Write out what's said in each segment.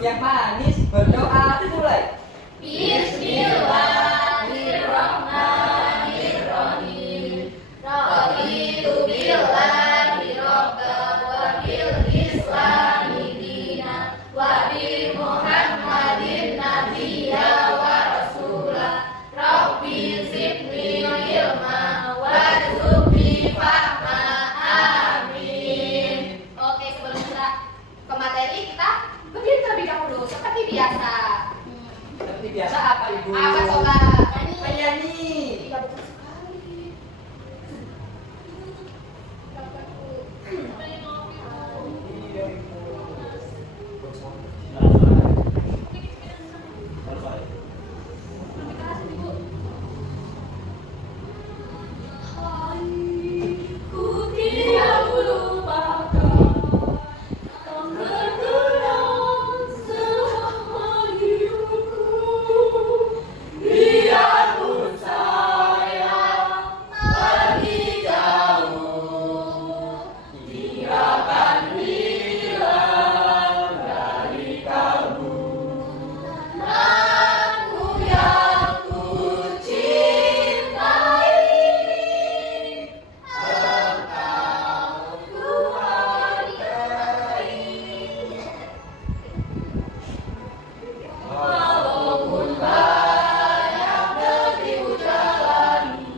duduk yang manis, berdoa mulai. Bismillahirrahmanirrahim. Raditu billahi rabban wa bil islami dinan wa bi Muhammadin nabiyya wa rasula. Rabbi zidni ilma warzuqni fahma. Amin. Oke, sebelum kita ke materi, kita berdiri terlebih dahulu seperti biasa. Seperti biasa apa Ibu? Apa coba? Menyanyi. Iya, betul sekali. Iya, Ibu. Ku tidak lupakan kau terkenang selama hidupku. Biarpun saya pergi jauh, tinggalkan hilang dari kalbu. Aku yang ku cintai, engkau ku hargai. Walaupun banyak negeri ku jalani,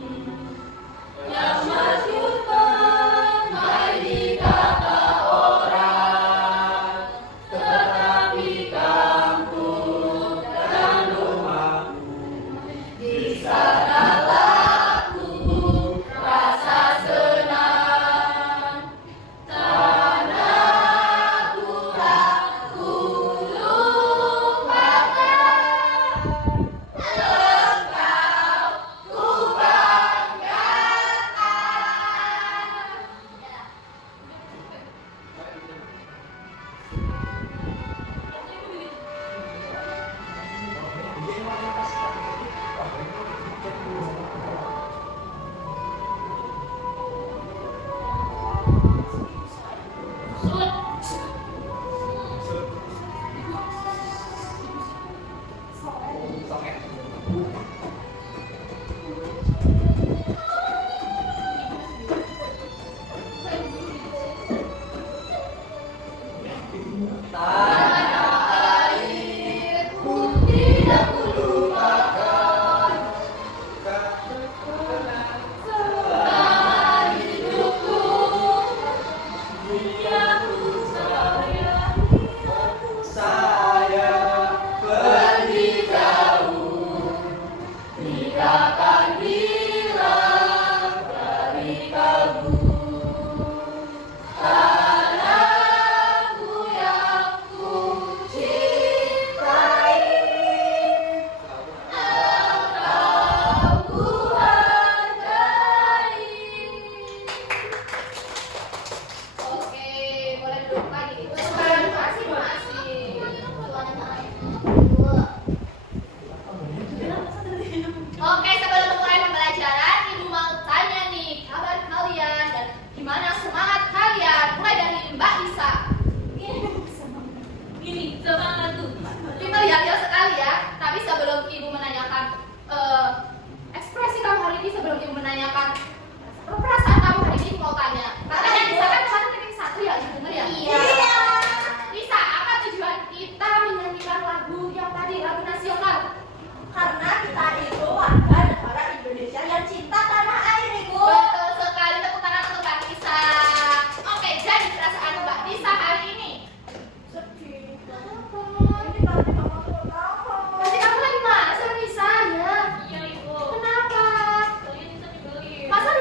yang menunjukkan baik kata orang, tetapi kampung dan rumahku, di sanalah ku rasa senang. Tanahku tak ku lupakan, engkau ku Tanah airku tidak ku lupakan selama hidupku. Biarpun Saya pergi jauh, tinggalkan hilang dari kalbu. Tanahku yang ku cintai, engkau ku hargai. Oke, boleh duduk lagi. Terima kasih. Oke, sebelum mulai pembelajaran, Ibu mau tanya nih kabar kalian dan gimana semangat kalian. Mulai dari Mbak Lisa. Ini semangat tuh. Kita lihat sekali ya. Tapi sebelum Ibu menanyakan ekspresi kamu hari ini, sebelum Ibu menanyakan perasaan kamu hari ini, mau tanya. Katanya Lisa kan kemarin ranking 1 ya, Ibu bener ya? Iya. Lisa, apa tujuan kita menyanyikan lagu yang tadi, lagu nasional? Karena kita itu warga negara Indonesia yang cinta tanah air, Ibu. Betul sekali, tepuk tangan untuk Mbak Lisa. Oke, jadi perasaan Mbak Lisa hari ini? Sedih. Kenapa? Ini tadi mama kenapa? Pasti kamu lagi mana sih Lisa ya? Iya ibu. Kenapa? Soalnya Nisa nyebelin. Masa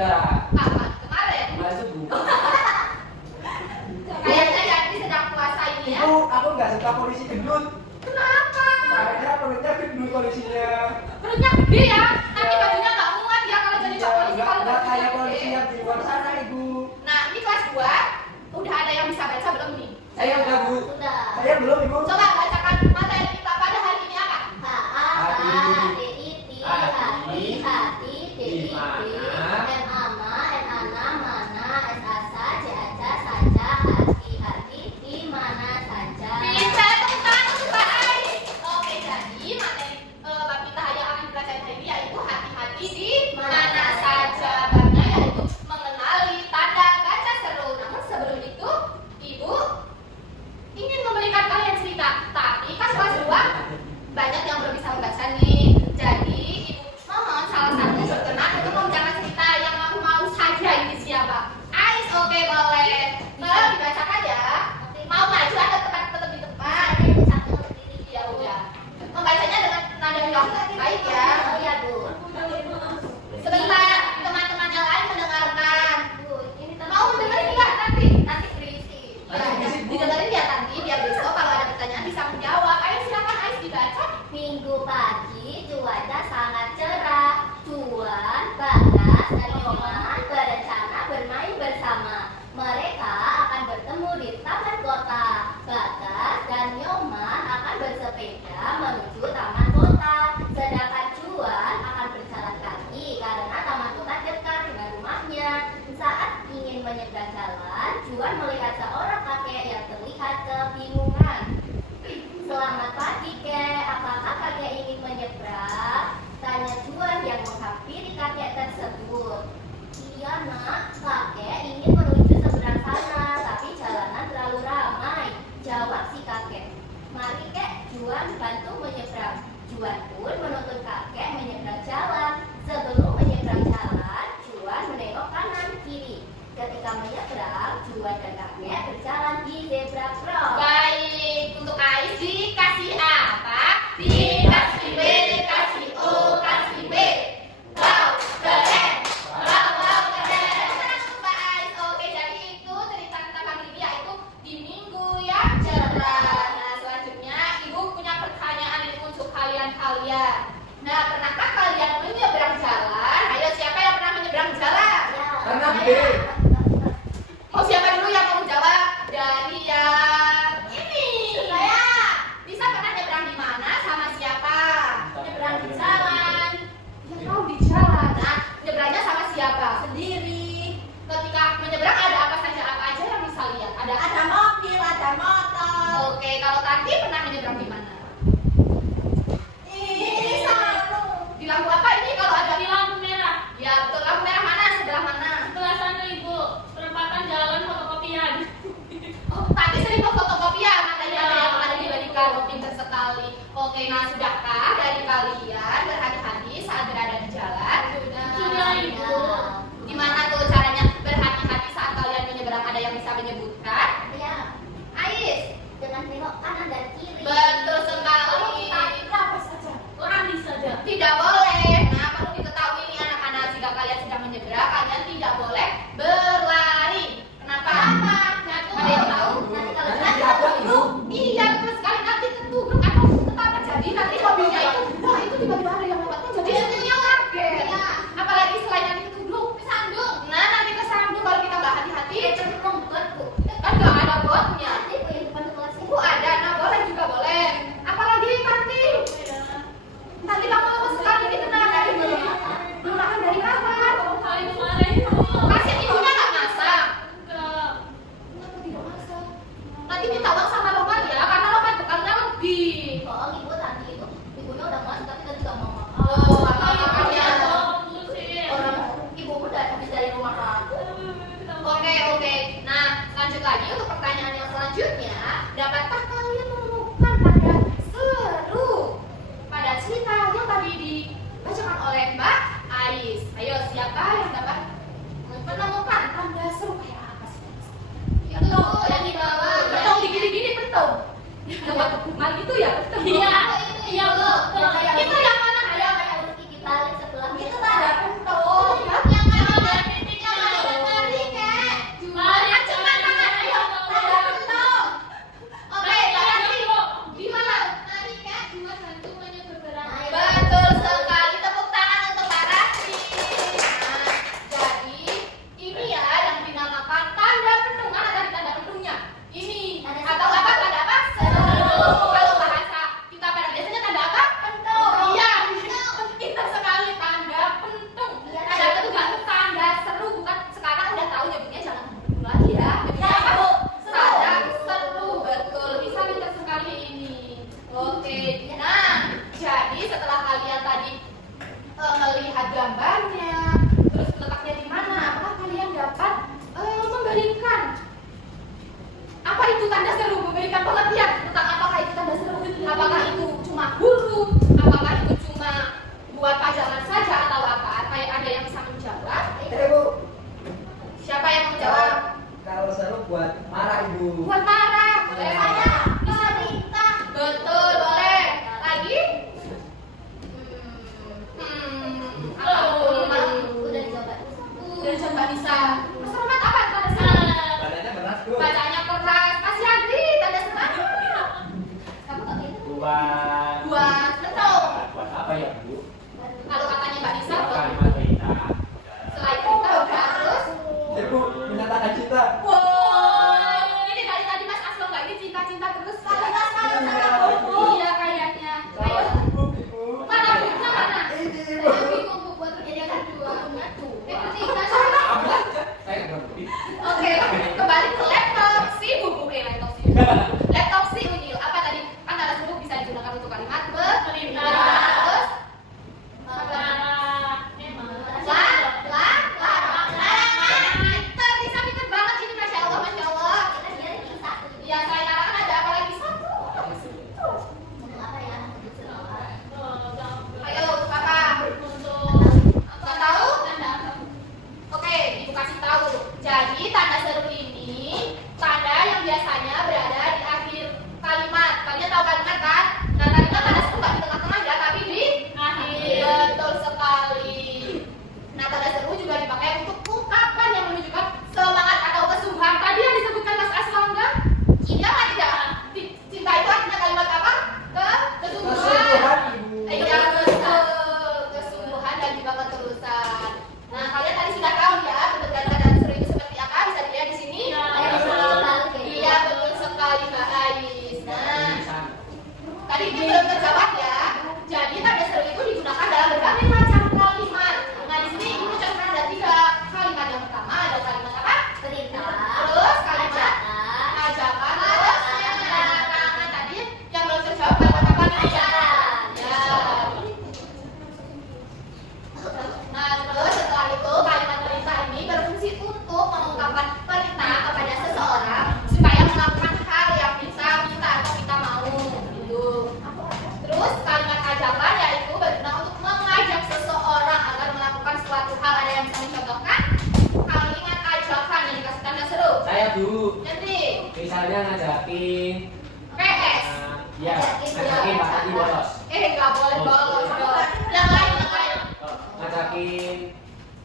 Udah. Kapan? Kemarin? Kemarin subuh. Kayaknya Yanti sedang puasa ini ya. Ibu, aku nggak suka polisi gendut. Kenapa? Makanya perutnya gendut polisinya. Perutnya gede ya. Nanti bajunya nggak muat ya kalau jadi cowok polisi. Kalau Nggak bajunya kayak polisi gede. yang di luar sana, Ibu. Nah, ini kelas 2. Udah ada yang bisa baca belum nih? Saya udah, Bu. Sudah. Saya belum, Ibu. Coba bacakan materi kita pada hari ini apa? H-A-H-D-I-T hati hati D-I-D Dimana? M-A-M-A N-A-N-A mana S-A-S-A C-A-C-A saja hati-hati di mana saja. Bisa tepuk tangan untuk Mbak Ais. Oke, jadi materi bab kita yang akan dipelajari hari ini yaitu hati-hati di mana saja. Babnya yaitu mengenali tanda baca seru. Namun sebelum itu, Ibu ingin memberikan kalian cerita. Tapi kan kelas 2 banyak yang belum bisa membaca nih. Jadi Ibu mohon salah satu berkenan untuk membacakan cerita yang mau saja ini siapa? Ais, oke boleh. Mau dibacakan ya? Mau maju atau tetap di depan? Ya udah. Membacanya dengan nada yang baik ya. Oh ya Bu. Sebentar, teman-teman yang lain mendengarkan. Bu, ini Mau dengerin nggak nanti? Nanti berisi. Ya, Nanti berisik, Bu. didengerin ya nanti biar besok kalau ada pertanyaan bisa menjawab. Ayo silakan Ais dibaca. Minggu pagi cuaca sangat cerah. Tuan, Bagas, dan Nyoman berencana bermain bersama. Mereka akan bertemu di taman kota. Bagas dan Nyoman akan bersepeda menuju taman kota. Sedangkan Juan akan berjalan kaki karena taman kota dekat dengan rumahnya. Saat ingin menyeberang jalan, Juan melihat seorang kakek yang terlihat kebingungan. Selamat pagi, Kek. Apakah kakek ingin menyeberang? Tanya Juan yang menghampiri kakek tersebut. Iya, Nak. Kakek ingin menuju seberang sana, tapi jalanan terlalu ramai. Jawab si kakek. Mari, Kek. Juan bantu menyeberang. Juan pun menuntun kakek menyeberang jalan. Sebelum menyeberang jalan, Juan menengok kanan kiri. Ketika menyeberang, Juan dan kakek berjalan di zebra cross. Baik, untuk Ais dikasih apa? Dikasih B, dikasih O, kasih B. Wow, keren. Wow, keren. Mbak Ais, oke jadi itu cerita kita kali ini yaitu di minggu yang cerah. Nah, selanjutnya Ibu punya pertanyaan ini untuk kalian-kalian. Nah, pernahkah kalian menyeberang jalan? Ayo, siapa yang pernah menyeberang jalan? Ya. Karena B. Oh, siapa dulu yang mau jawab? Dari yang ini. Saya. Bisa pernah nyebrang di mana sama siapa? Nyebrang di jalan. Ya tahu di jalan. Nah, nyebrangnya sama siapa? Sendiri. Ketika menyeberang ada apa saja? Apa aja yang bisa lihat? Ada mobil, ada motor. Oke, kalau tadi pernah menyeberang di mana? Ini selalu. Di lampu apa ini kalau ada di lampu merah? Ya, betul. Lampu merah mana? Sebelah mana? Sebelah sana Ibu, perempatan jalan fotokopian. Oh, tadi sering ke fotokopian, matanya ada yang ada diberikan. Oh, pinter sekali. Oke, nah sudahkah dari kalian berhati-hati saat berada di jalan? Sudah, Ibu. Gimana tuh caranya berhati-hati saat kalian menyeberang? Ada yang bisa menyebutkan? Ya, Ais, dengan tengok kanan dan kiri. betul sekali. Lapor saja. Orang saja. Tidak boleh. Nah, perlu diketahui nih anak-anak, jika kalian sedang menyeberang, kalian tidak boleh berlari. Kenapa? Ada yang tahu? Nanti kalau Nanti ditabrak, Ibu. Iya, betul sekali. Nanti ketubruk atau apa jadi nanti mobilnya itu, wah itu tiba-tiba ada yang lewat kan jadi semuanya kaget. Apalagi selain nanti ketubruk, kesandung. Nah, nanti kesandung kalau kita nggak hati-hati, cenderung buat Bu. kan nggak ada botnya. Nanti Bu yang depan kelas Bu ada, nah boleh juga boleh. Apalagi nanti kamu lama sekali ini kena dari belum makan dari kapan? Hari kemarin Kasih ibunya nggak masak. enggak. Kenapa tidak masak? Nanti minta uang sama Roman ya, karena Roman bekalnya lebih. Bohong Ibu tadi itu. Ibunya udah masak tapi kan juga mau makan. Oh, makanya. Bohong sih. Orang ibu udah habis dari rumah aku. Oke. Nah, lanjut lagi untuk pertanyaan yang selanjutnya. Dapatkah kalian menemukan tanda seru pada cerita yang tadi dibacakan oleh Mbak Ais? Ayo, siapa yang dapat bisa. Semangat apa tanda seru? Badannya berat tuh. Bacanya keras. Masih Andri tanda semangat. Kamu tak gitu? Buat betul. Buat apa ya Bu? Kalau katanya Mbak Nisa, Buat buat kalimat cerita. selain kita udah terus. Ibu menyatakan cinta. Wow, ini dari tadi Mas Aslo nggak ini cinta-cinta terus. Iya kayaknya. Ayo, Ibu. mana bukunya mana? Ini Saya ibu. bingung buku buat Jadi kan kedua. dua. Ketiga. Saya nggak ngerti. Oke, kembali ke laptop si buku laptop si. Laptop si Unyil. Apa tadi? Kan tanda seru bisa digunakan untuk kalimat Perintah. terus pinter banget ini masya Allah. Kita dia ini satu. Ya saya katakan ada apa lagi satu. Apa ya? Ayo kakak. Nggak tahu? Oke, ibu kasih tahu. Jadi tanda seru ini tanda yang biasanya berada di akhir kalimat. Kalian tahu kalimat kan? Nah tadi kan tanda seru nggak di tengah-tengah ya, tapi di akhir. Betul sekali. Nah tanda seru juga dipakai untuk ungkapan yang menunjukkan semangat atau kesungguhan. Tadi yang disebutkan Mas Aswangga, iya nggak tidak? Cinta itu artinya kalimat apa? Kesungguhan. Kesungguhan, Ibu. Iya betul, kesungguhan dan juga ketulusan. Nah kalian tadi sudah tahu ya bentuk tanda seru itu seperti apa? Bisa dilihat di sini. Iya betul sekali Mbak Ais. Nah tadi ini belum terjawab ya. Jadi tanda seru itu digunakan dalam berbagai macam kalimat. Nah di sini ibu mencatat ada 3 kalimat. Yang pertama ada kalimat apa? Perintah. Terus kalimat ajakan. Terus nah tadi yang belum terjawab kalimat apa nih? Ya. Nah, terus setelah itu kalimat perintah ini berfungsi untuk mengungkapkan perintah kepada seseorang supaya melakukan hal yang kita minta atau kita mau gitu. Terus kalimat ajakan yaitu berguna untuk mengajak seseorang agar melakukan suatu hal. Ada yang bisa mencontohkan kalimat ajakan yang dikasih tanda seru? Saya Bu. Jadi Misalnya ngajakin. PS. Ya, ngajakin Pak Adi bolos. Nggak boleh bolos dong. Yang lain. Ngajakin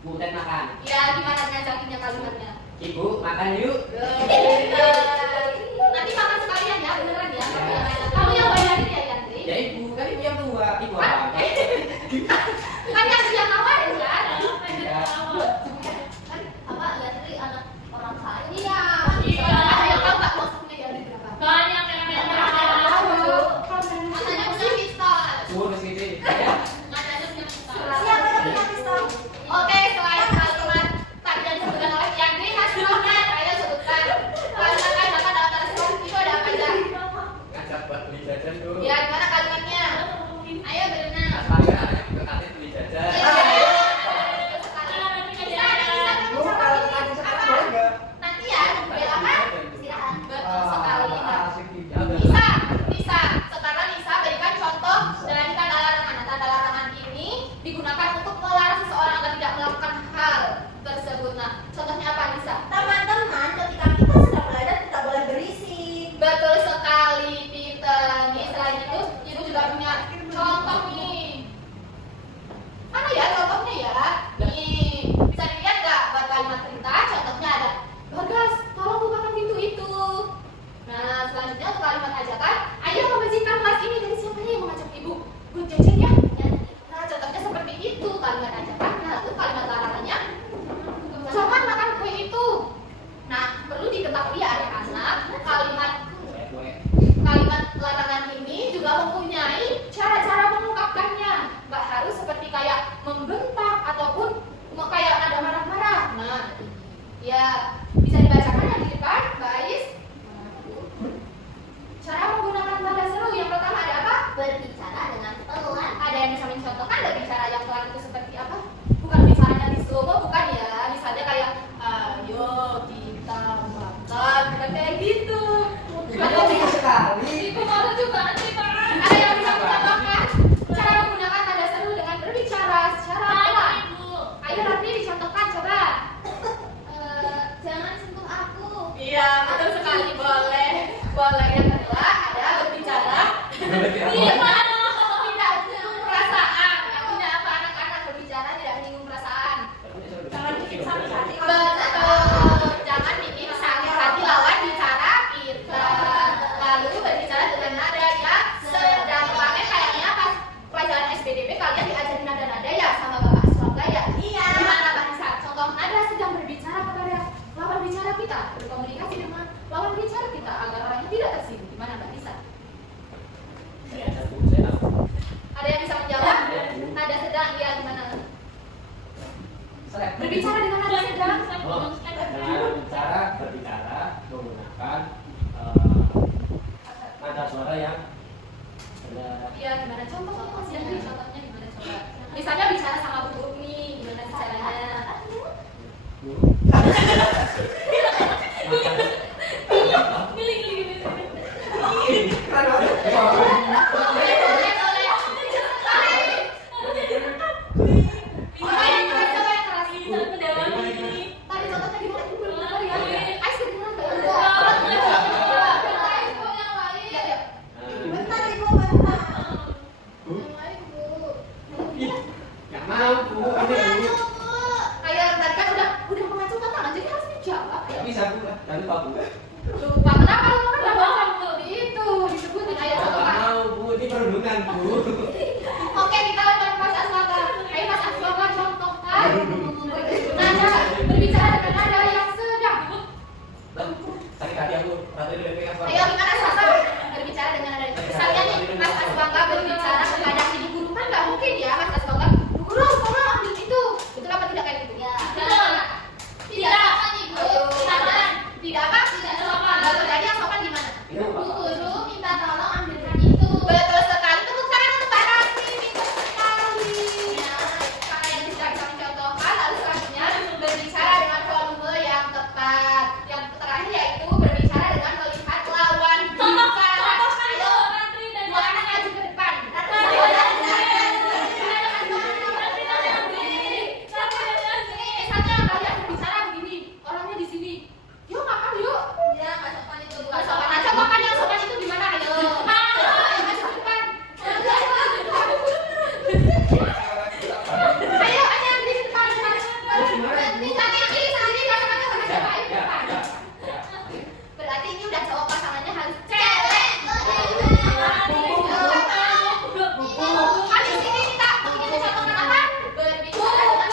Butet makan. Ya, gimana ngajakinnya kalimatnya? Ibu makan yuk. Nanti makan sekalian ya, beneran ya. Kamu yang bayarin ya, Yandri? Ya Ibu, kan Ibu yang tua. Ibu apa? Kan Yandri yang nawarin kan? Apa ya tadi anak orang kaya? Iya. Iya. Ada yang tahu nggak maksudnya Yandri berapa? Banyak yang tahu. Katanya punya pistol. Suruh ke sini. Ya. Matanya punya pistol. Siapa yang punya pistol? Oke, selain kalimat tadi yang disebutkan oleh Yandri, Mas Muhammad, ayo sebutkan. Kalimat dalam tanda seru itu ada apa aja? Ngajak buat beli jajan tuh. Ya, gimana kalimatnya? Ayo berenang. Asalnya ada yang berkati beli jajan. Bu, kalau tanya sekarang boleh nggak? Nanti ya, belakan. Istirahat. Betul sekali. Nah, Asik ini. Bisa. Sekarang Nisa berikan contoh dari tanda larangan. Nah, tanda larangan ini digunakan untuk melarang seseorang agar tidak melakukan hal tersebut. Nah, contohnya apa Nisa? Teman-teman, ketika kita sedang belajar tidak boleh berisik. Betul sekali, Peter. Nih, selain itu, ibu juga punya contoh nih. Mana ya contohnya ya? Nih, bisa dilihat nggak buat kalimat perintah? Contohnya ada, Bagas, tolong bukakan pintu itu. Nah, selanjutnya untuk kalimat ajakan, ayo membersihkan kelas ini. Dari siapa yang mengajak ibu? Bu Jajan ya? Nah, contohnya seperti itu kalimat ajakan. Nah, itu kalimat larangannya. Jangan makan kue itu. Nah, perlu diketahui ya anak-anak, kalimat larangan ini juga mempunyai cara-cara mengungkapkannya. Nggak harus seperti kayak membentak ataupun kayak nada marah-marah. Nah, ya bisa dibacakan yang di depan, Mbak Ais. Cara menggunakan tanda seru yang pertama ada apa? Berbicara dengan pelan. Ada yang bisa mencontohkan berbicara yang pelan itu seperti apa? Bukan bicaranya di slow mo, bukan ya. Misalnya kayak ayo kita makan, bukan kayak gitu. Ibu pintar sekali. Ibu malu juga nanti Pak. Ada yang bisa mencontohkan cara menggunakan tanda seru dengan berbicara secara pelan? Ibu. Ayo Rafli dicontohkan coba. Jangan sentuh aku. Iya betul sekali, boleh. Boleh. Yang kedua ada berbicara tidak menyinggung perasaan. Artinya apa anak-anak berbicara tidak menyinggung perasaan? Jangan bikin sakit hati. Betul Berbicara dengan nada sedang. Oh, dengan cara berbicara menggunakan nada suara yang benar. Iya, gimana contohnya Mas Yandri? Contohnya gimana coba? Misalnya bicara sama Bu Umi, gimana sih caranya? Nggak mampu, ini Bu. Kayak tadi kan udah mengacungkan tangan, jadi harus dijawab. Nggak bisa Bu, jangan lupa Bu. Lupa kenapa lu kan udah baca itu disebutin ayo Nggak contohkan. mau Bu, ini perundungan Bu. Oke, kita lakukan Mas Aswaka. Ayo Mas Aswaka contohkan. Nada berbicara dengan nada yang sedang. Sakit hati aku, perhatiin dulu ya, Pak. Ayo gimana Aswaka berbicara dengan nada. Misalnya nih Mas Aswaka berbicara kepada ibu guru kan nggak mungkin ya Mas Aswaka. Guru, tolong ambil itu. Betul apa tidak kayak gitu? Ya. Betul. Tidak. Ayo. Tidak apa? Tidak sopan. Lalu tadi yang sopan gimana? Itu Bu Pak. guru minta tolong ambilkan itu. Betul sekali. Tepuk tangan untuk Mbak Rasi. Pintar sekali. Karena yang sudah bisa mencontohkan, lalu selanjutnya berbicara dengan volume yang tepat. Yang terakhir yaitu berbicara dengan melihat lawan bicara. Ayo, dua anak maju ke depan. Misalnya kalian berbicara begini, orangnya di sini. Yuk makan yuk. Ya, nggak sopan itu. Nggak sopan aja makan yang sopan itu gimana? Ayo. Ayo maju ke depan. Ayo, yang di depan. Kaki kiri sendiri pasangannya sama siapa? Ayo ke depan. Berarti ini udah cowok pasangannya harus cewek. Kan di sini kita begitu contohkan apa? Berbicara dengan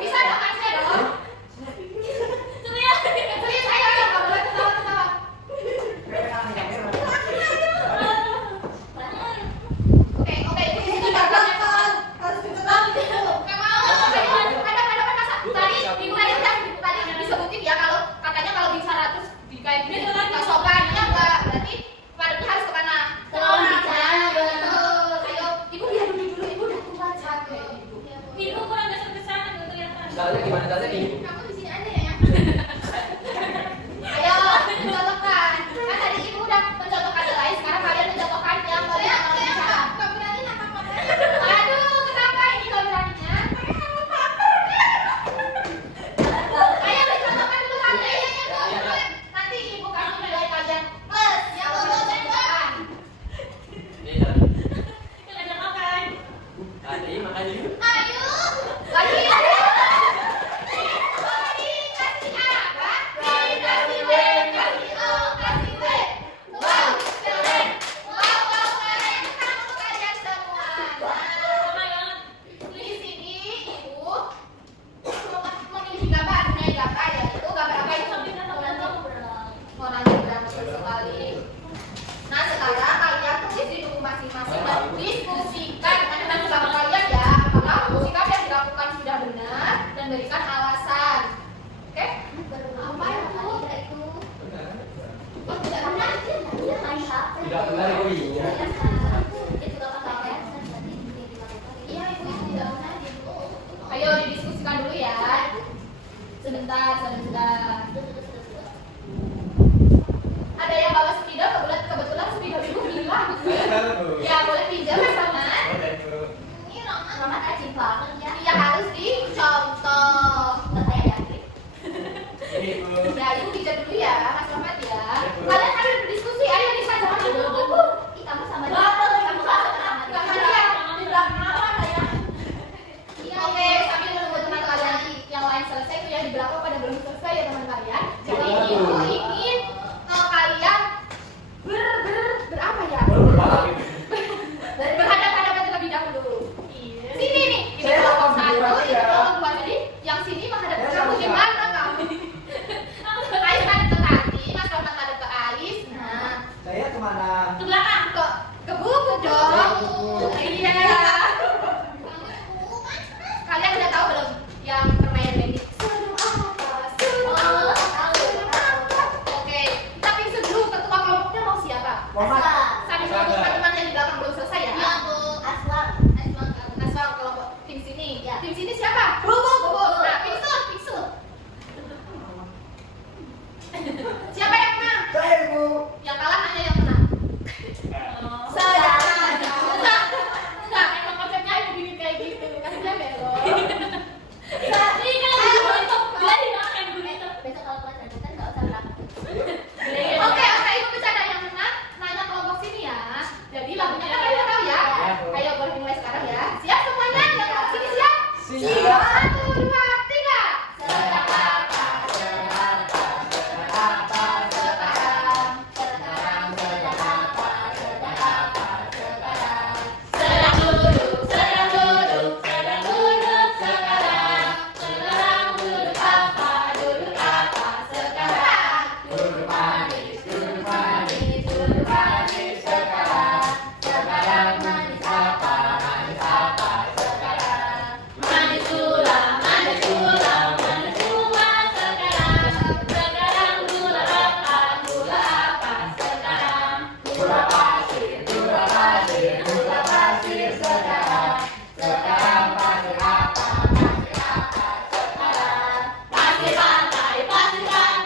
bisa dong, kasih dong. Serius ayo, nggak boleh ketawa-ketawa. Oke, itu bagus. Harus dikenal. Nggak mau. Ada masa tadi disebutin ya kalau katanya kalau bicara terus kayak gini nggak sopan ya nggak. Berarti padanya harus kemana? Terlalu bicara, Betul. Ayo, ibu lihat dulu, ibu udah tua capek ibu. Ibu kurang dasar kesana nggak kelihatan. Caranya gimana caranya nih? Kamu di sini aja ya. Ayo, contohkan. Kan tadi ibu udah mencontohkan yang lain, sekarang kalian mencontohkan yang kalian mau bicara. Kamu berani apa? Aduh, kenapa ini kau beraninya? Ayo dicontohkan dulu kalian. Ayo. Nanti ibu kasih nilai kalian plus. Ya, contohkan. Ini cara. Ngajak makan. Tadi makan yuk. Ayo. Lagi. Kasih apa? Kasih W, kasih O, kasih W. Wow, keren. Wow, keren. Kamu kalian semua. Nah, di sini ibu memilih gambar, punya gambar ya. Itu gambar apa itu? Warnanya berang betul sekali. Nah, sekarang kalian tulis di buku masing-masing dan diskusikan dengan sama kalian ya. Apakah sikap yang dilakukan sudah benar dan berikan alasan. Oke? Apa itu? Oh, tidak benar. Tidak benar itu iya. Iya, ibu itu tidak benar. Ayo didiskusikan dulu ya. Sebentar. Ada yang bawa spidol, kebetulan spidol ibu hilang. Ya, boleh pinjam Mas Roman. Ini Roman rajin banget ya. Iya, harus dicontoh. Ini Bu. Nah, ibu pinjam dulu ya, Mas Roman ya. Kalian sambil berdiskusi, ayo bisa jangan dulu. Kamu sama Iya, oke, sambil menunggu teman kalian yang lain selesai tuh ya di belakang pada belum selesai ya teman kalian. kalau pelajaran kita nggak usah berangkat. Oke, ibu bercanda yang menang. Nanya kelompok sini ya. Jadi lagunya kan kalian tahu ya. Ayo boleh mulai sekarang ya. Siap semuanya? Yang kelompok sini siap? Siap. 1, 2, 3. Sedang duduk sekarang. Sedang duduk apa sekarang? Duduk manis sekarang. Sekarang manis apa sekarang. Manis gula sekarang. Sekarang gula apa sekarang? Gula pasir sekarang. Sekarang pasir apa sekarang. Pasir pantai sekarang.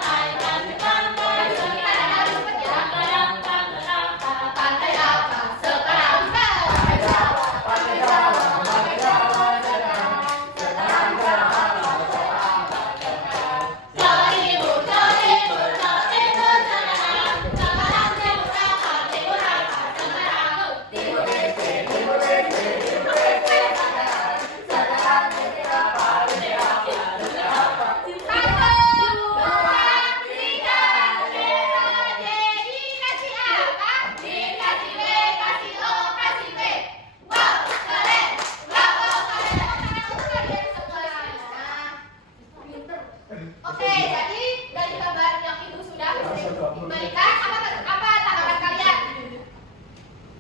Pantai apa sekarang? Pantai Jawa sekarang. Sekarang Jawa Jawa Timur sekarang. Sekarang timur apa sekarang? Timur Leste sekarang. Sekarang Leste apa sekarang. 1, 2, 3. Dikasih apa? Dikasih B, kasih O, kasih B. Wow, keren. Wow, keren. Kalian semuanya. Pinter. Oke, jadi dari gambar yang itu sudah diberikan, apa tanggapan kalian?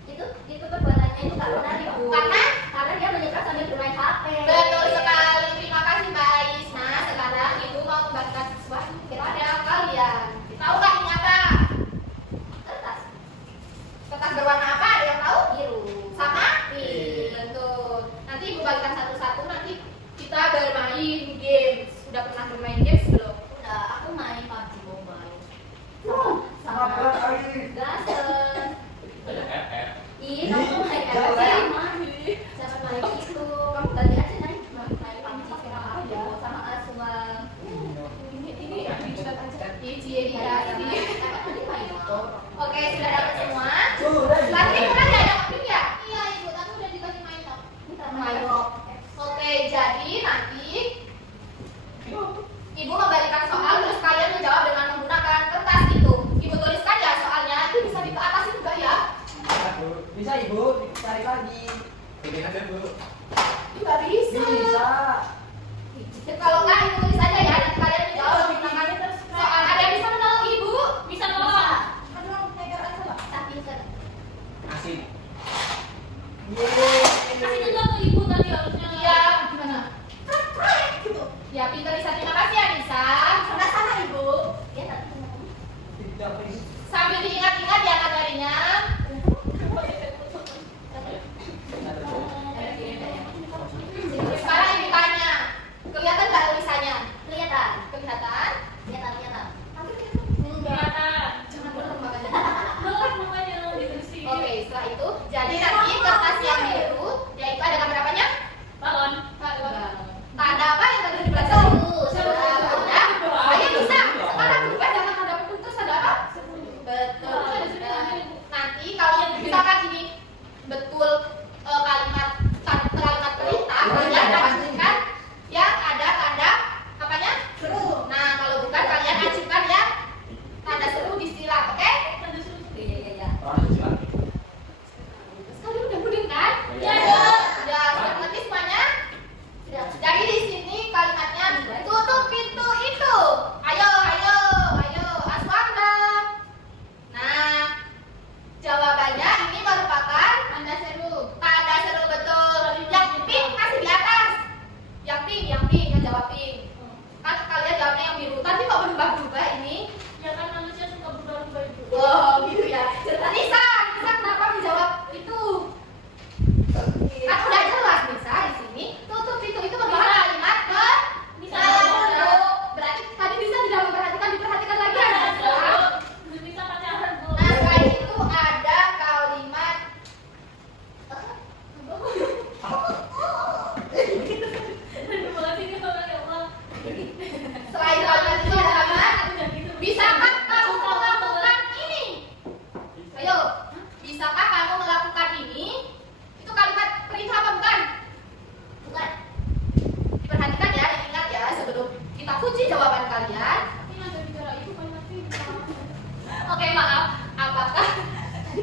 Itu perbuatannya itu nggak benar ibu. Karena dia menyekat sambil bermain HP. Betul sekali. Terima kasih Mbak Isma. Sekarang Ibu mau membagikan sesuatu kepada kalian. Tahu nggak ini apa? Kertas Kertas berwarna apa? Ada yang tahu? biru. Sama? Betul. Nanti Ibu bagikan satu-satu. Nanti kita bermain games. Sudah pernah bermain games belum? Udah, aku main PUBG Mobile. Sama kali. Gasen. Banyak FF. Ih, kamu main apa Jangan. sih? Jangan main itu. Kamu ganti aja main PUBG sama aku sama Aswang. Ini ya, ini sudah aja. Ini dia. Ini. Tadi main motor. Oke, sudah dapat semua. Sudah. Lagi kan ya yang penting ya? Iya ibu, tapi udah dikasih main top. Main rock. Oke, jadi nanti Ibu memberikan soal terus kalian menjawab dengan menggunakan kertas itu. Ibu tuliskan ya soalnya, itu bisa di atas itu juga ya. Bisa Ibu, cari lagi. Bikin aja Bu. Juga bisa. Bisa. Ya, kalau enggak Ibu tulis aja ya, dan kalian menjawab menggunakan soal. Ada yang bisa menolong Ibu? Bisa tolong. Aduh, pegang aja Pak.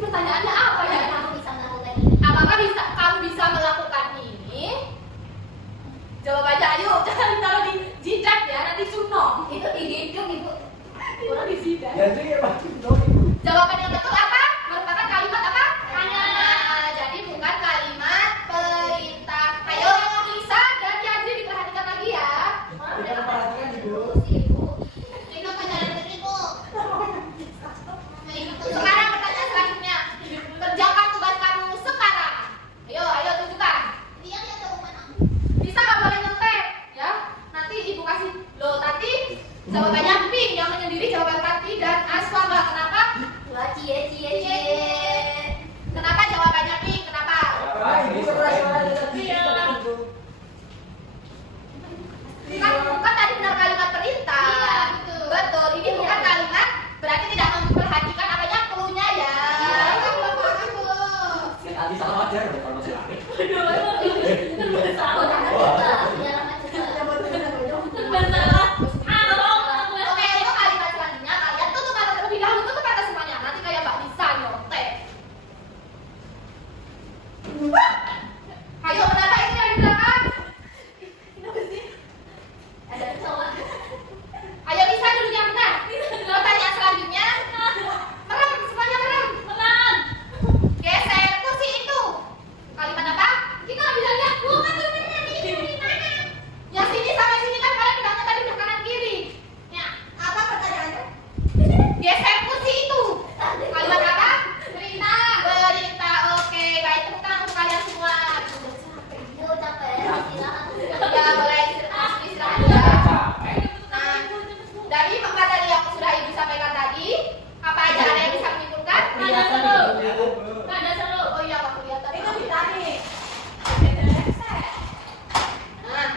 pertanyaannya apa ya? Kamu bisa melakukan ini. Apakah kamu bisa melakukan ini? Jawab aja, ayo. Jangan ditaruh di jidat ya, nanti sunong. Itu di hidung ibu. Taruh di jidat. Ya sih pasti dong ibu. Jawaban yang betul apa? Merupakan kalimat apa? Nah, jadi bukan kalimat perintah. Ayo, Lisa dan Yadri diperhatikan lagi ya. Kita perhatikan ibu. Ibu. Itu pelajaran ibu. Sekarang pertanyaan selanjutnya. Kerjakan tugas kamu sekarang. Ayo tunjukkan. Bisa nggak boleh ngetek, ya? Nanti ibu kasih lo tadi jawabannya pink yang menyendiri jawaban Tati dan Aswa mbak. Kenapa? Wah, cie. Kenapa jawabannya pink? Kenapa? Ah, ibu keras suaranya tadi. Iya. Ibu. Kan tadi benar kalimat perintah. Iya, Betul. Ini bukan kalimat berarti tidak memperhatikan apanya clue-nya ya. Tadi salah wajar loh kalau masih laki. Oke, itu kalimat selanjutnya. Kalian tutup mata terlebih dahulu, tutup mata semuanya. Nanti kayak Mbak Lisa nyontek. Ayo, kenapa itu yang di belakang? Ada kecoa. Ayo Lisa dulu yang benar. Pertanyaan selanjutnya. Merem, semuanya merem. Geser kursi itu. Kalimat apa? Kita nggak bisa lihat. Bukan beneran ini di mana? Yang sini sampai sini kan kalian bilangnya tadi udah kanan kiri. Ya, apa pertanyaannya? Geser kursi itu. Kalimat apa? Berita. Oke, baik, tepuk tangan untuk kalian semua. Ibu capek. Silakan. Ya, boleh istirahat ya. Nah, dari materi yang sudah ibu sampaikan tadi, apa aja ada yang bisa menyimpulkan? Kelihatan ibu. Oh iya, Pak kelihatan. Itu ditanya. Nah,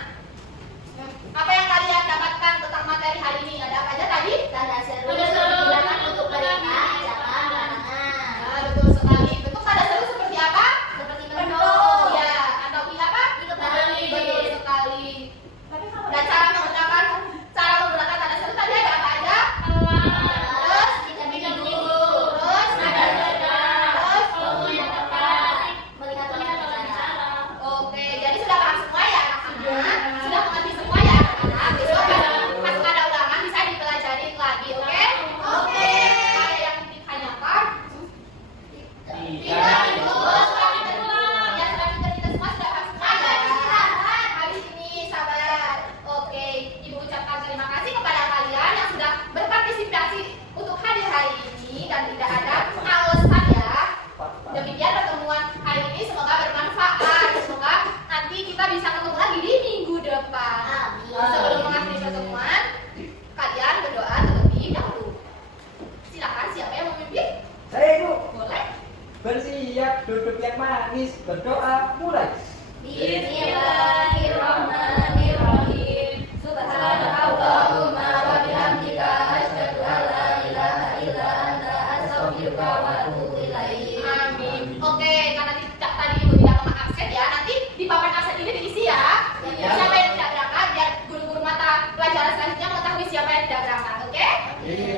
apa yang kalian dapatkan tentang materi hari ini? Ada apa aja tadi? Tanda seru. Tanda seru. Digunakan untuk perintah, ajakan, larangan. Nah, betul sekali. Bentuk tanda seru seperti apa? Seperti Penuh. penuh. Ya, atau apa? Kembali. Betul sekali. Dan cara menggunakan tanda seru tadi ada apa aja? Terus, Tidak terus, melihat orang bicara. Oke, jadi sudah paham semua ya anak-anak? Sudah mengerti semua ya anak-anak? Besok pas ada ulangan bisa dipelajari lagi, oke? Oke. Ada yang ditanyakan? Tidak, Ibu. Sudah pinter. Ya, sudah pinter. Kita semua sudah paham semua ya. Habis ini sabar. Oke, Ibu ucapkan terima kasih kepada kalian yang sudah berpartisipasi untuk hadir hari ini dan tidak ada alasan ya. Demikian pertemuan hari ini semoga bermanfaat. Semoga nanti kita bisa ketemu lagi di minggu depan. Amin. Sebelum mengakhiri pertemuan, kalian berdoa terlebih dahulu. Silakan siapa yang memimpin? Saya ibu. Boleh. Bersiap duduk yang manis. Berdoa mulai. Bismillahirrahmanirrahim. Subhanakallahumma wa bihamdika asyhadu an la ilaha illa anta astaghfiruka wa atubu ilaik. Amin. Oke, karena tadi Ibu tidak mengakses ya, nanti di papan absen ini diisi ya. Ya. Siapa yang tidak berangkat, biar guru-guru mata pelajaran selanjutnya mengetahui siapa yang tidak berangkat, oke? Iya.